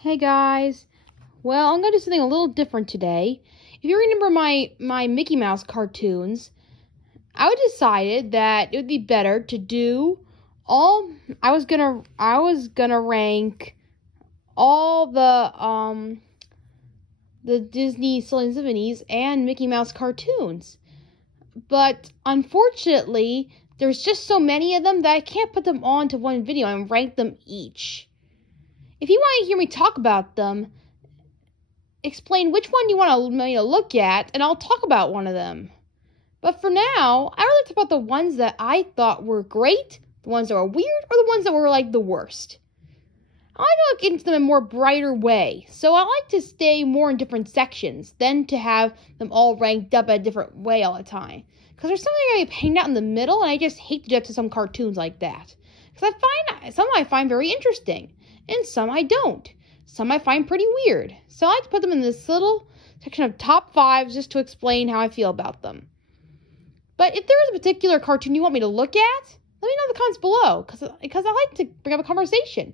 Hey guys, well, I'm going to do something a little different today. If you remember my Mickey Mouse cartoons, I decided that it would be better to do all. I was gonna rank all the Disney symphonies and Mickey Mouse cartoons, but unfortunately, there's just so many of them that I can't put them all into one video and rank them each. If you want to hear me talk about them, explain which one you want me to look at, and I'll talk about one of them. But for now, I would like to talk about the ones that I thought were great, the ones that were weird, or the ones that were like the worst. I like to look into them in a more brighter way, so I like to stay more in different sections than to have them all ranked up a different way all the time. Because there's something I hanging out in the middle, and I just hate to do that to some cartoons like that. Because some I find very interesting, and some I don't. Some I find pretty weird. So I like to put them in this little section of top 5 just to explain how I feel about them. But if there is a particular cartoon you want me to look at, let me know in the comments below, because I like to bring up a conversation.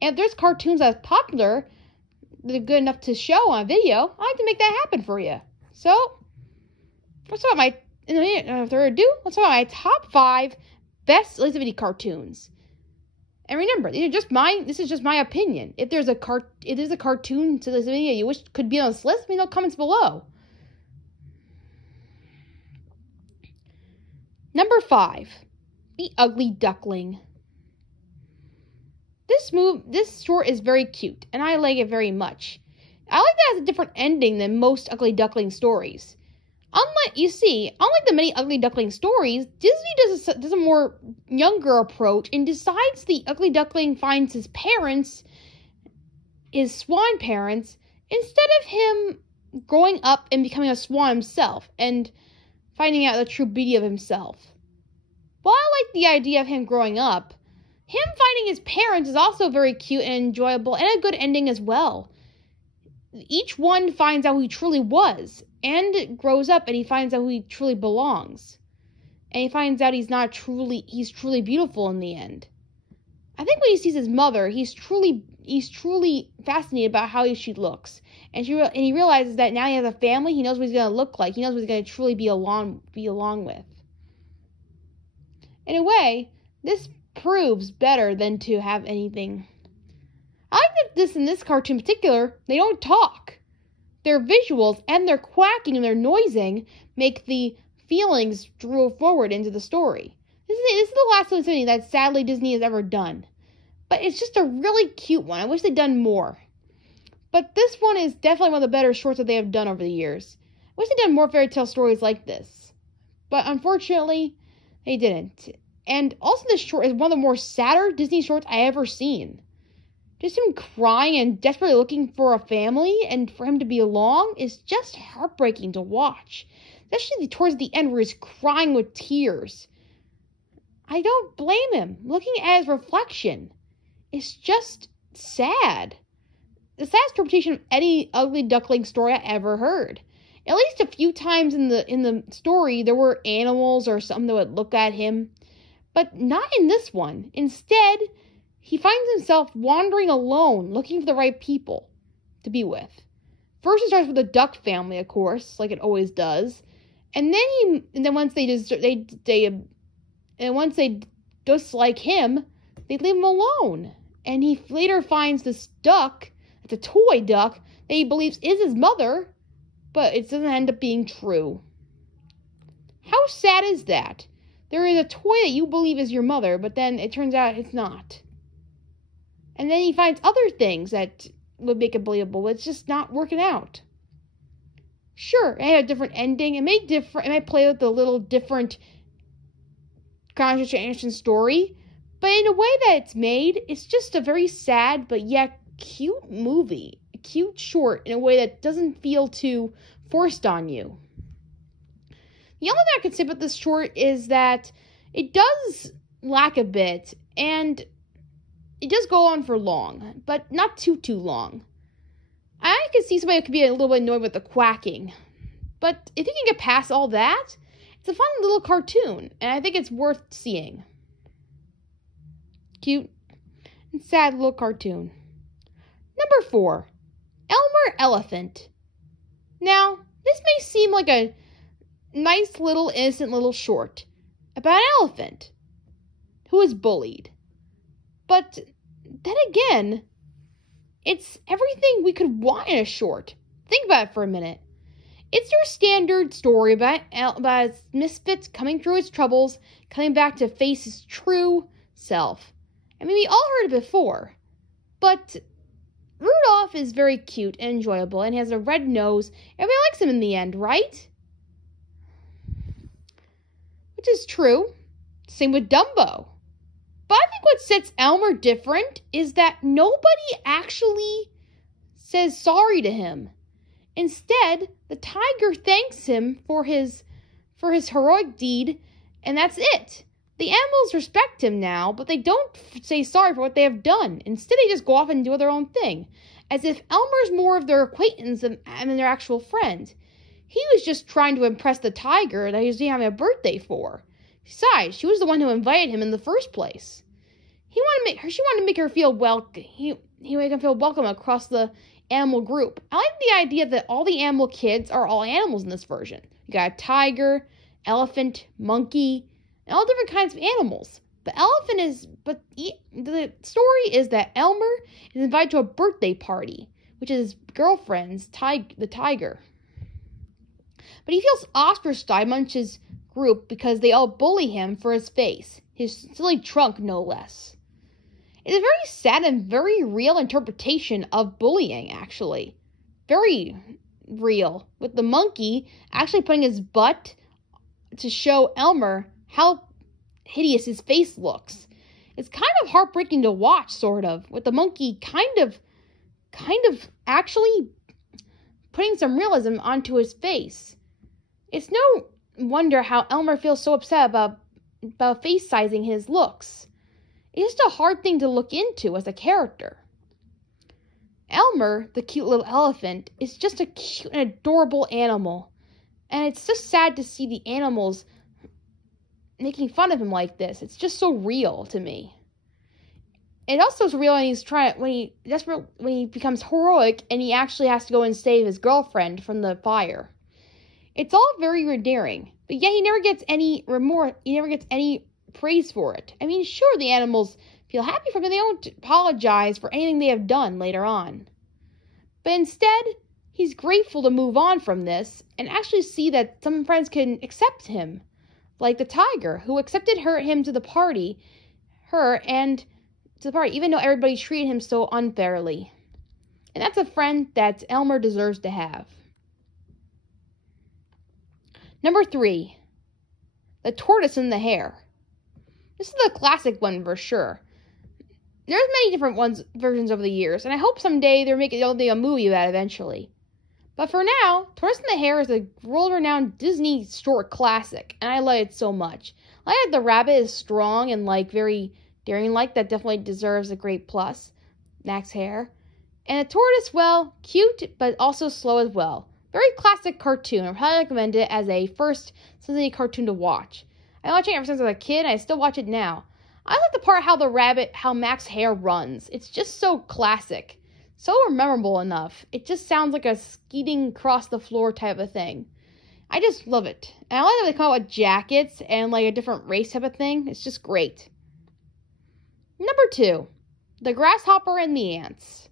And if there's cartoons that's popular, that are good enough to show on a video, I like to make that happen for you. So, let's talk about without further ado, let's talk about my top 5 best Elizabeth cartoons. And remember, this is just my opinion. If there's a cartoon to this video you wish could be on this list, let me know in the comments below. Number 5, The Ugly Duckling. This short is very cute, and I like it very much. I like that it has a different ending than most Ugly Duckling stories. Unlike the many Ugly Duckling stories, Disney does a more younger approach and decides the Ugly Duckling finds his swan parents, instead of him growing up and becoming a swan himself and finding out the true beauty of himself. While I like the idea of him growing up, him finding his parents is also very cute and enjoyable and a good ending as well. Each one finds out who he truly was, and grows up and he finds out who he truly belongs. And he finds out he's truly beautiful in the end. I think when he sees his mother, he's truly fascinated about how she looks. And he realizes that now he has a family, he knows what he's going to look like. He knows what he's going to truly be along with. In a way, this proves better than to have anything. I like that in this cartoon in particular, they don't talk. Their visuals and their quacking and their noising make the feelings drove forward into the story. This is the last Symphony that sadly Disney has ever done. But it's just a really cute one. I wish they'd done more. But this one is definitely one of the better shorts that they have done over the years. I wish they'd done more fairy tale stories like this. But unfortunately, they didn't. And also this short is one of the more sadder Disney shorts I ever seen. Just him crying and desperately looking for a family and for him to be along is just heartbreaking to watch. Especially towards the end where he's crying with tears. I don't blame him. Looking at his reflection, it's just sad. The saddest interpretation of any Ugly Duckling story I ever heard. At least a few times in the story there were animals or something that would look at him. But not in this one. Instead, he finds himself wandering alone, looking for the right people to be with. First, it starts with the duck family, of course, like it always does, and then once they dislike him, they leave him alone. And he later finds this duck, it's a toy duck that he believes is his mother, but it doesn't end up being true. How sad is that? There is a toy that you believe is your mother, but then it turns out it's not. And then he finds other things that would make it believable, but it's just not working out. Sure, it had a different ending. It might play with a little different Anderson story, but in a way that it's made, it's just a very sad but yet cute movie. A cute short in a way that doesn't feel too forced on you. The only thing I can say about this short is that it does lack a bit, and it does go on for long, but not too long. I can see somebody who could be a little bit annoyed with the quacking, but if you can get past all that, it's a fun little cartoon, and I think it's worth seeing. Cute and sad little cartoon. Number 4, Elmer Elephant. Now, this may seem like a nice little innocent little short about an elephant who is bullied. But then again, it's everything we could want in a short. Think about it for a minute. It's your standard story about its misfits coming through its troubles, coming back to face his true self. I mean, we all heard it before, but Rudolph is very cute and enjoyable and has a red nose. Everybody likes him in the end, right? Which is true. Same with Dumbo. But I think what sets Elmer different is that nobody actually says sorry to him. Instead, the tiger thanks him for his heroic deed, and that's it. The animals respect him now, but they don't say sorry for what they have done. Instead, they just go off and do their own thing, as if Elmer's more of their acquaintance than their actual friend. He was just trying to impress the tiger that he was having a birthday for. Besides, she was the one who invited him in the first place. She wanted to make her feel welcome. He made her feel welcome across the animal group. I like the idea that all the animal kids are all animals in this version. You got a tiger, elephant, monkey, and all different kinds of animals. The story is that Elmer is invited to a birthday party, which is his girlfriend's the tiger. But he feels ostracized amongst his group because they all bully him for his face, his silly trunk no less. It's a very sad and very real interpretation of bullying, actually. Very real, with the monkey actually putting his butt to show Elmer how hideous his face looks. It's kind of heartbreaking to watch, sort of, with the monkey kind of actually putting some realism onto his face. It's no wonder how Elmer feels so upset about face sizing his looks. It's just a hard thing to look into as a character. Elmer, the cute little elephant, is just a cute and adorable animal. And it's just sad to see the animals making fun of him like this. It's just so real to me. It also is real when he becomes heroic and he actually has to go and save his girlfriend from the fire. It's all very endearing, but yet he never gets any remorse. He never gets any praise for it. I mean, sure, the animals feel happy for him, but they don't apologize for anything they have done later on. But instead, he's grateful to move on from this and actually see that some friends can accept him, like the tiger, who accepted him to the party, even though everybody treated him so unfairly. And that's a friend that Elmer deserves to have. Number 3, The Tortoise and the Hare. This is the classic one for sure. There's many different versions over the years, and I hope someday they'll make a movie about it eventually. But for now, Tortoise and the Hare is a world-renowned Disney short classic, and I like it so much. I like that the rabbit is strong and very daring-like. That definitely deserves a great plus. Max Hare. And the tortoise, well, cute, but also slow as well. Very classic cartoon. I highly recommend it as a first Disney cartoon to watch. I watched it ever since I was a kid, and I still watch it now. I like the part how Max Hare runs. It's just so classic. So memorable enough. It just sounds like a skeeting across the floor type of thing. I just love it. And I like that they come out with jackets and a different race type of thing. It's just great. Number 2, The Grasshopper and the Ants.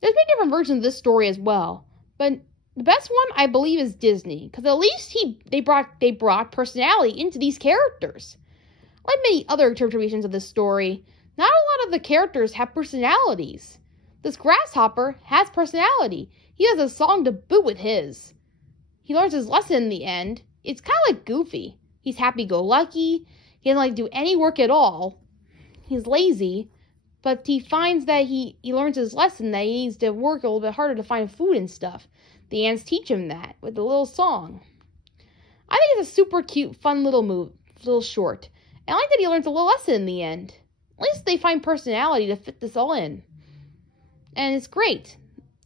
There's many different versions of this story as well, but the best one, I believe, is Disney, because at least they brought personality into these characters. Like many other interpretations of this story, not a lot of the characters have personalities. This grasshopper has personality. He has a song to boot with his. He learns his lesson in the end. It's kind of like Goofy. He's happy-go-lucky. He doesn't do any work at all. He's lazy, but he finds that he learns his lesson that he needs to work a little bit harder to find food and stuff. The ants teach him that with a little song. I think it's a super cute, fun little short. And I like that he learns a little lesson in the end. At least they find personality to fit this all in. And it's great.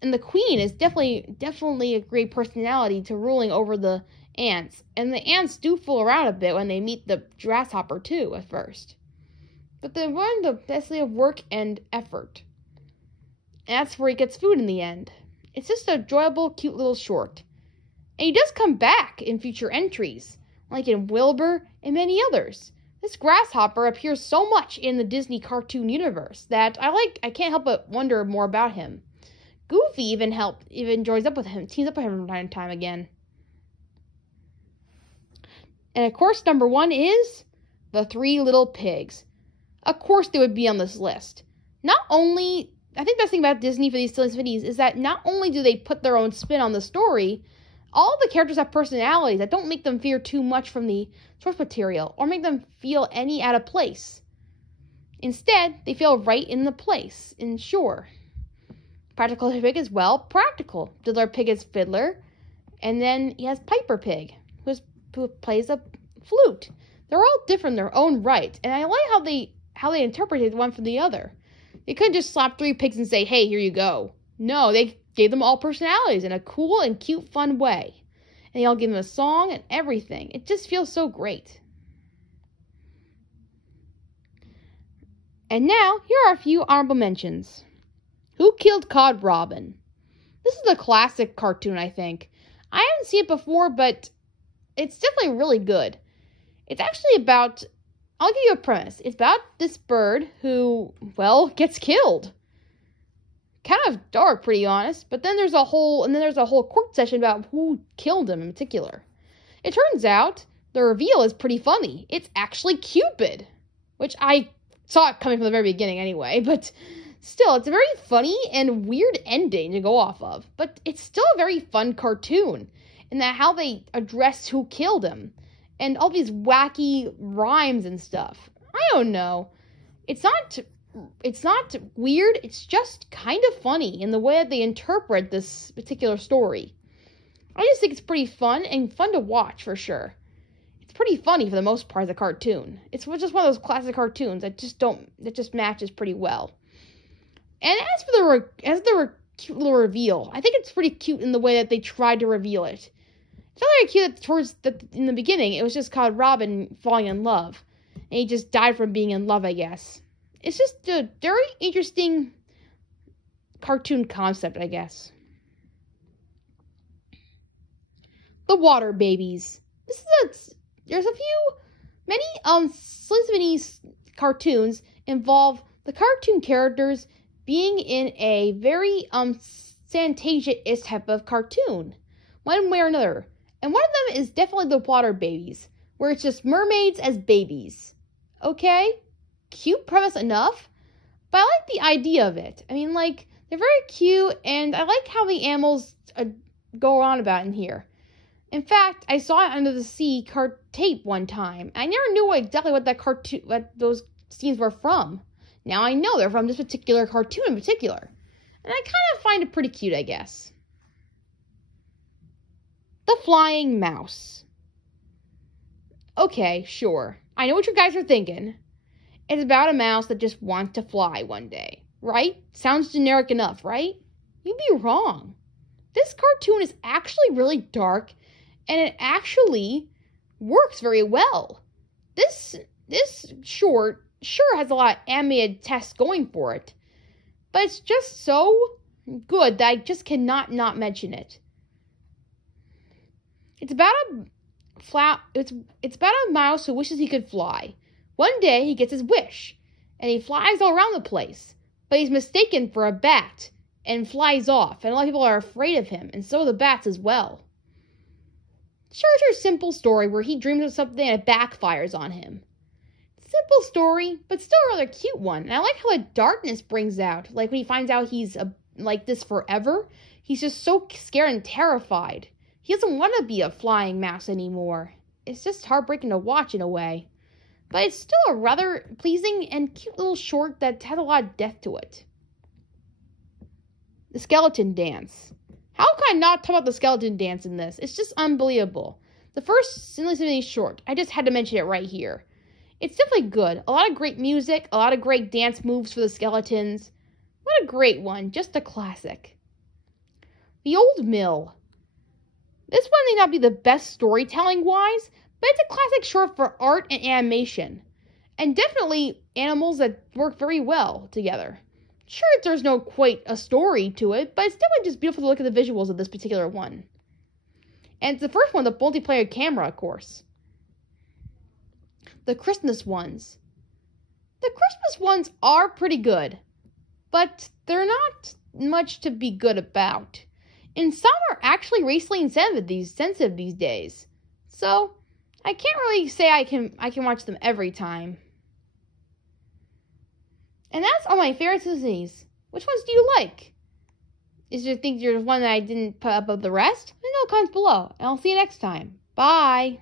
And the queen is definitely a great personality to ruling over the ants. And the ants do fool around a bit when they meet the grasshopper too at first. But they learn the best of work and effort. And that's where he gets food in the end. It's just an enjoyable, cute little short. And he does come back in future entries, like in Wilbur and many others. This grasshopper appears so much in the Disney cartoon universe that I can't help but wonder more about him. Goofy even joins up with him, teams up with him from time to time again. And of course, number 1 is the Three Little Pigs. Of course they would be on this list. Not only, I think the best thing about Disney for these symphonies is that not only do they put their own spin on the story, all the characters have personalities that don't make them veer too much from the source material or make them feel any out of place. Instead, they feel right in the place, and sure. Practical Pig is, well, practical. Diddler Pig is Fiddler, and then he has Piper Pig, who plays a flute. They're all different in their own right, and I like how they interpreted one from the other. They couldn't just slap 3 pigs and say, hey, here you go. No, they gave them all personalities in a cool and cute, fun way. And they all gave them a song and everything. It just feels so great. And now, here are a few honorable mentions. Who Killed Cod Robin? This is a classic cartoon, I think. I haven't seen it before, but it's definitely really good. It's actually about, I'll give you a premise. It's about this bird who, well, gets killed. Kind of dark, pretty honest. But then there's a whole court session about who killed him in particular. It turns out the reveal is pretty funny. It's actually Cupid, which I saw it coming from the very beginning anyway. But still, it's a very funny and weird ending to go off of. But it's still a very fun cartoon in that how they address who killed him and all these wacky rhymes and stuff. I don't know. It's not weird, it's just kind of funny in the way that they interpret this particular story. I just think it's pretty fun and fun to watch for sure. It's pretty funny for the most part as a cartoon. It's just one of those classic cartoons that just matches pretty well. And as for the cute little reveal, I think it's pretty cute in the way that they tried to reveal it. It's not very cute that in the beginning it was just called Robin falling in love, and he just died from being in love, I guess. It's just a very interesting cartoon concept, I guess. The Water Babies. Many Symphonies cartoons involve the cartoon characters being in a very Fantasia-ish type of cartoon, one way or another. And one of them is definitely the Water Babies, where it's just mermaids as babies. Okay? Cute premise enough, but I like the idea of it. I mean, like, they're very cute, and I like how the animals go on about in here. In fact, I saw it Under the Sea tape one time. I never knew exactly what those scenes were from. Now I know they're from this particular cartoon in particular. And I kind of find it pretty cute, I guess. The Flying Mouse. Okay, sure. I know what you guys are thinking. It's about a mouse that just wants to fly one day, right? Sounds generic enough, right? You'd be wrong. This cartoon is actually really dark, and it actually works very well. This short sure has a lot of animated text going for it, but it's just so good that I just cannot not mention it. It's about a mouse who wishes he could fly. One day he gets his wish, and he flies all around the place, but he's mistaken for a bat and flies off, and a lot of people are afraid of him, and so are the bats as well. Sure, it's a simple story where he dreams of something and it backfires on him. Simple story, but still a rather cute one, and I like how the darkness brings out, like when he finds out he's like this forever, he's just so scared and terrified. He doesn't want to be a flying mouse anymore. It's just heartbreaking to watch in a way. But it's still a rather pleasing and cute little short that has a lot of depth to it. The Skeleton Dance. How can I not talk about the Skeleton Dance in this? It's just unbelievable. The first Symphonies short, I just had to mention it right here. It's definitely good. A lot of great music, a lot of great dance moves for the skeletons. What a great one, just a classic. The Old Mill. This one may not be the best storytelling-wise, but it's a classic short for art and animation. And definitely animals that work very well together. Sure, there's no quite a story to it, but it's definitely just beautiful to look at the visuals of this particular one. And it's the first one, the multiplayer camera, of course. The Christmas ones. The Christmas ones are pretty good, but they're not much to be good about. And some are actually racially sensitive these days. So, I can't really say I can watch them every time. And that's all my favorite symphonies. Which ones do you like? Is there think there's one that I didn't put above the rest? Let me know in the comments below, and I'll see you next time. Bye!